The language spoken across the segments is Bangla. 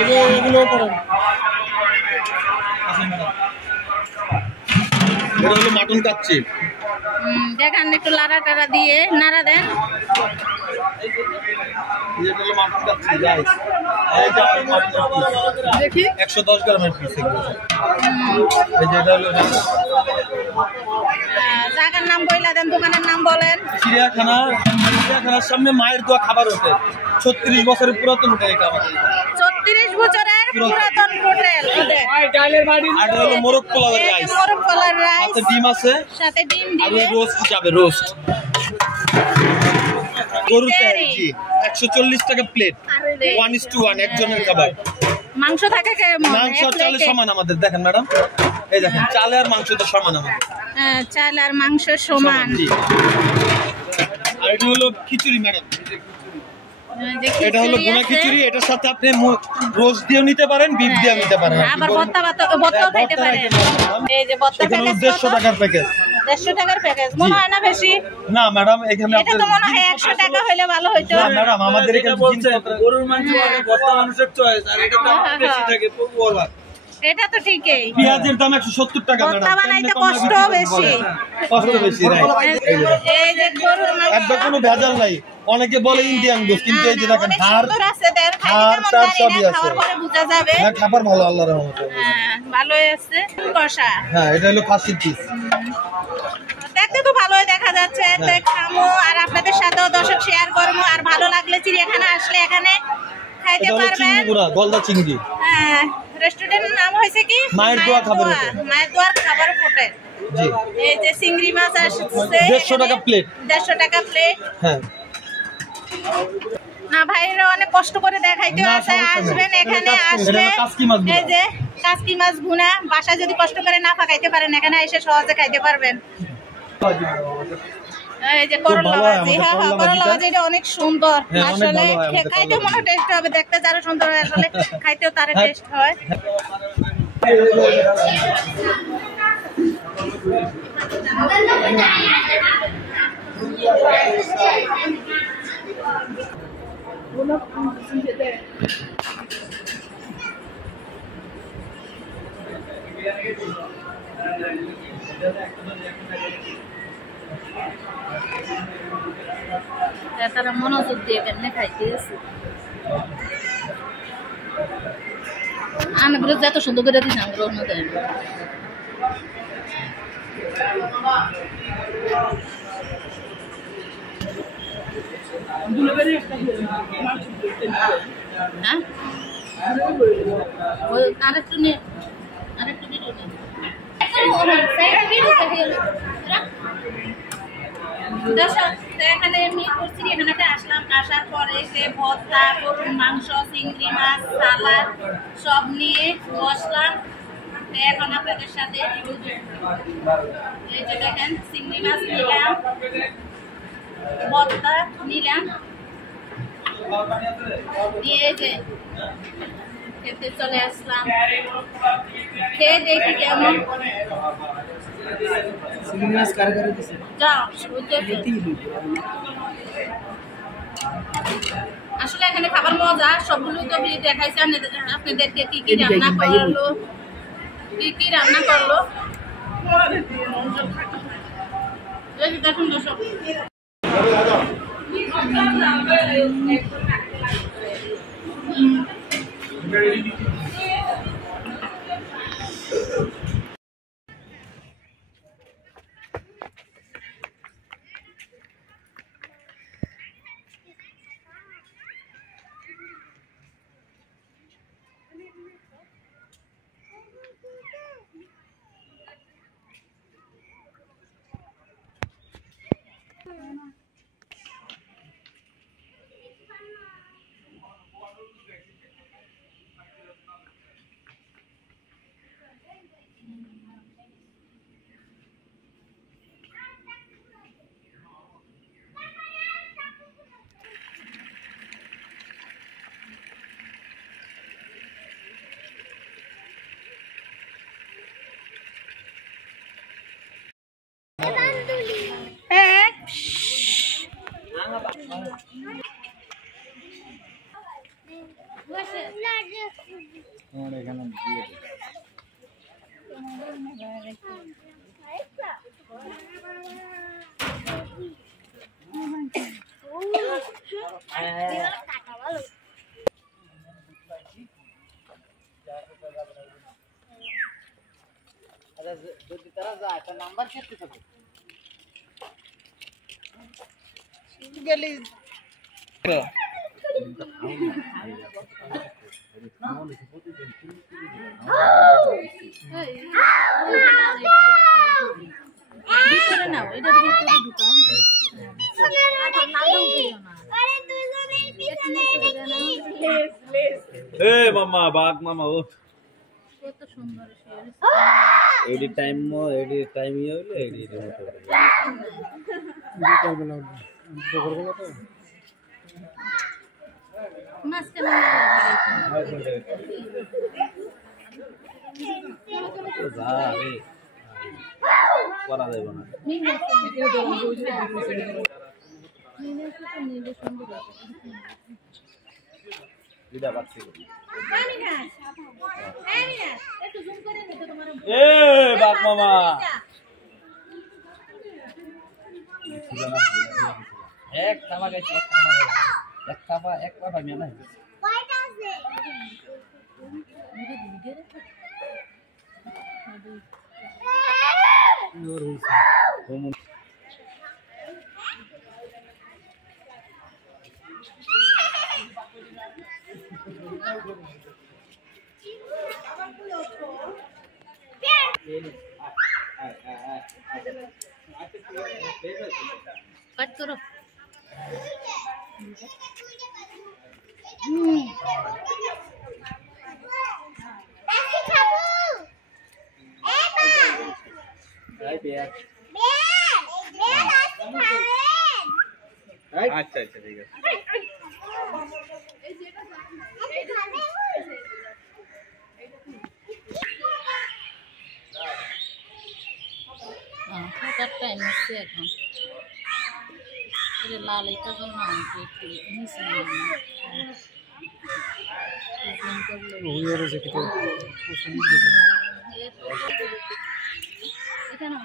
এগুলো করেন। এটা হলো মাটন কাচ্চি। দেখান একটু লাড়া টাড়া দিয়ে নাড়া দেন। এটা হলো মাটন কাচ্চি গাইস। এই যে দেখি 110 গ্রামের পিস এগুলো। এই যে এটা হলো জায়গার নাম বইলা দেন, দোকানের নাম বলেন। চিড়িয়াখানার সামনে মায়ের দোয়া খাবার হোটেল। 36 বছরের পুরাতন হোটেল এটা আমাদের। 36 বছরের পুরাতন হোটেল ওদের। আর হলো মোরগ পোলাওয়ের রাইস। মোরগ পোলাওর রাইস। সাথে ডিম আছে। সাথে ডিম আর দিবে। রোস্ট যাবে রোস্ট। গরুর তেহারি 140 টাকা প্লেট। 1:1 একজনের খাবার। মাংস থাকে মাংস চালে সমান আমাদের। দেখেন ম্যাডাম, এই দেখেন চালে আর মাংস তো সমান আমাদের। হ্যাঁ, চাল আর মাংস সমান। আর এটা হলো খিচুড়ি ম্যাডাম। এটা হলো ভুনা খিচুড়ি। এটার সাথে আপনি রোস্ট দিয়েও নিতে পারেন, বিফ দিয়েও নিতে পারেন। আবার ভর্তাও খাইতে পারেন। এই যে ভর্তা প্যাকেজ 150 টাকার প্যাকেজ। 150 টাকার প্যাকেজ মনে হয় না বেশি? না ম্যাডাম, এখানে এটা তো মনে হয় 100 টাকা হইলে ভালো হইতো। না ম্যাডাম, আমাদের এখানে গরুর মাংস আগে ভর্তা মানুষের চয়েস, আর এটা তো বেশি থাকে পপুলার। এটা তো ঠিকই। পেঁয়াজের দাম 170 টাকা ম্যাডাম। ভর্তা বানাইতে কষ্ট বেশি। কষ্ট বেশি রাইট। এই যে গরুর মাংস একদম কোনো ভেজাল নাই। অনেকে বলে ইন্ডিয়ান গোস, কিন্তু এই যে দেখেন হাড় আছে, দেন খাইতে কেমন জানি না, খাওয়ার পরে বোঝা যাবে। হ্যাঁ, খাবার ভালো আল্লাহর রহমতে। হ্যাঁ, ভালোই আছে কষা। হ্যাঁ, এটা হলো খাসির পিস। দেখতে তো ভালোই দেখা যাচ্ছে। খামো আর আপনাদের সাথেও দর্শক শেয়ার করবো। আর ভালো লাগলে চিড়িয়াখানা আসলে এখানে খাইতে পারবেন। চিংড়ি গুঁড়া, গলদা চিংড়ি। হ্যাঁ, রেস্টুরেন্টের নাম হয়েছে কি? মায়ের দোয়া খাবার হোটেল। মায়ের দোয়ার খাবার হোটেল। জি। এই যে চিংড়ি মাছ আসছে 150 টাকা প্লেট। 150 টাকা প্লেট। হ্যাঁ। না ভাইরা অনেক কষ্ট করে দেখাইতে আছে। আসবেন এখানে আসলে এই যে কাসকি মাছ ভুনা বাসায় যদি কষ্ট করে না পাকাইতে পারেন, এখানে এসে সহজে খাইতে পারবেন। এই যে করলা ভাজি। হ্যাঁ, করলা ভাজি এটা অনেক সুন্দর আসলে। খাইতে মনে টেস্ট হবে, দেখতে যারা সুন্দর হয় আসলে খাইতেও তার টেস্ট হয়। তারা মনোযোগ দিয়ে কেমনে খাইতেছে। আমি বিরোধ এত সুন্দর করে দিচ্ছি আমার অন্যদের। হ্যাঁ, আরেকটু নিয়ে আরেকটু ভিডিও নিয়ে এখানে মিরপুর চিড়িয়াখানাতে আসলাম। আসার পরে সে ভর্তা, গরুর মাংস, চিংড়ি মাছ, সালাদ সব নিয়ে বসলাম। এখন আপনাদের সাথে এই যে দেখেন চিংড়ি মাছ নিলাম, ভর্তা নিলাম, দিয়ে যে খেতে চলে আসলাম। খেয়ে দেখি কেমন। যাও, আসলে এখানে খাবার মজা। সবগুলো তো দেখাইছে আপনাদেরকে কি কি রান্না করলো, কি কি রান্না করলো দেখুন দর্শক। তোমার এখানে দিয়ে যদি তারা যায় তার নাম্বার কেটে থাকে গেলি মামা বাঘ মামা ও কত সুন্দর এডি টাইম ইয়ে হইলো এডি মতো মাঝখানে করা যাবে না দিদা বাচ্চি এ বাঘ মামা এক থাবা গেছে এক থাবা মিয়া না कट करो अच्छा अच्छा ठीक है টাইম হচ্ছে এখন এটা লাল এটা জন্য আমাকে একটু নিচে এটা না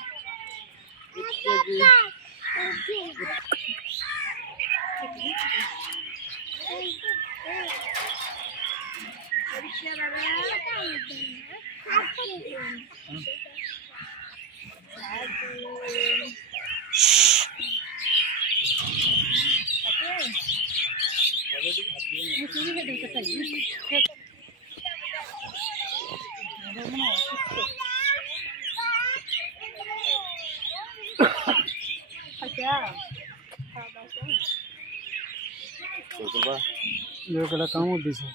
काम दिसे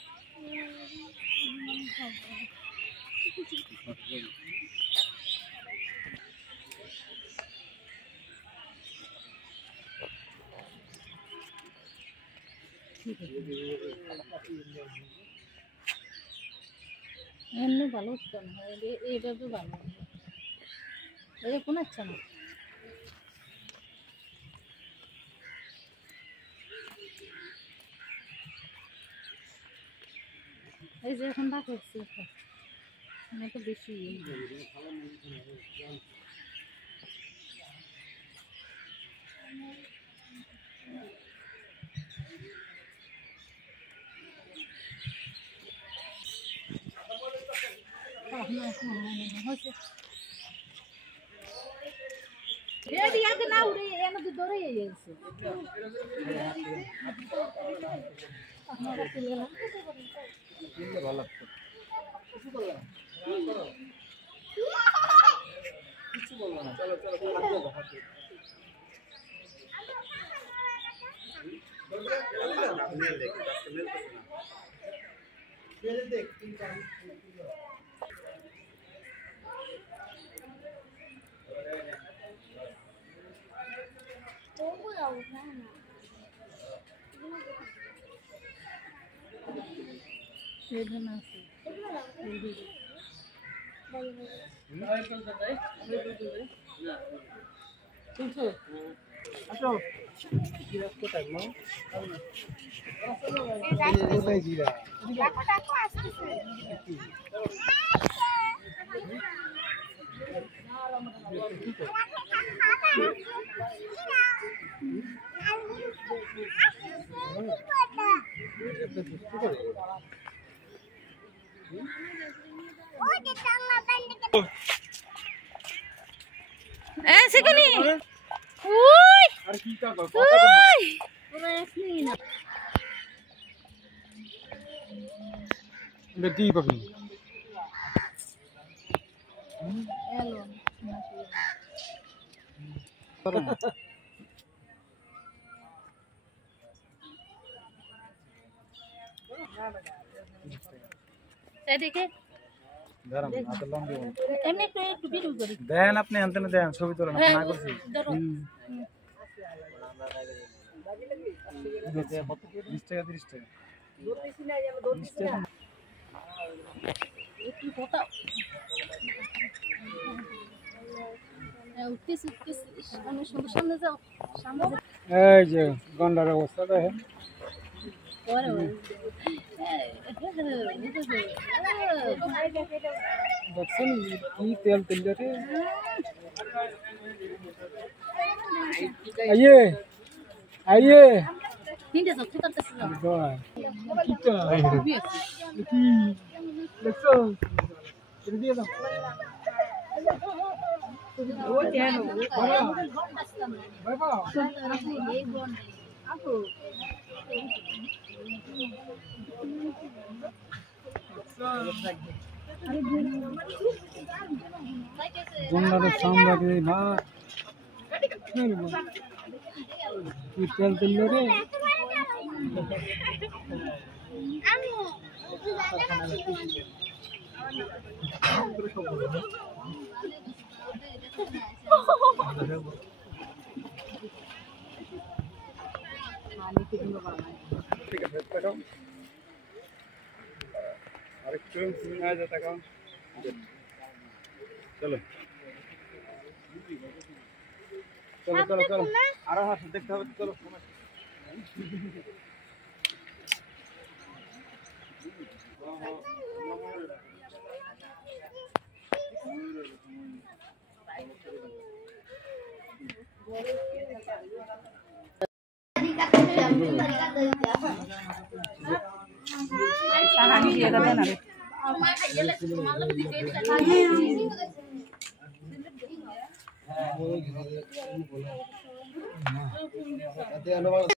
এমনি ভালো হচ্ছে না এটা তো ভালো এটা কোন আচ্ছা না এই যে এখন ডাক হচ্ছে মানে তো বেশি না উড়ে এনে তো দৌড়ে গেছে ভালো কিছু বলবো না চলো আসো সেখানে ওই আর কি কা ওই বেটি পাবি এদিকে গরম আত লং দিব এমনি একটু ভিডিও করি দেন আপনি আনতে দেন ছবি তোলেন না করছি ধরো 20 টাকা 30 টাকা একটু কথা উঠতেছি অনেক সুন্দর সামনে যাও সামনে এই যে গন্ডার অবস্থা দেখেন পরে দেখছেন কি তেল তেলতে आइए आइए তিনটে যাও কি করতেছ कितना की देखो দিয়ে দাও ও কেন বাবা গন্ডারের সামনে দিয়ে না কি তেল দিল রে ঠিক আছে টাকা আরেকটু না যা টাকা চলো চলো চলো চলো আরো হাত দেখতে হবে চলো সাহানি দিয়ে দেন না ওই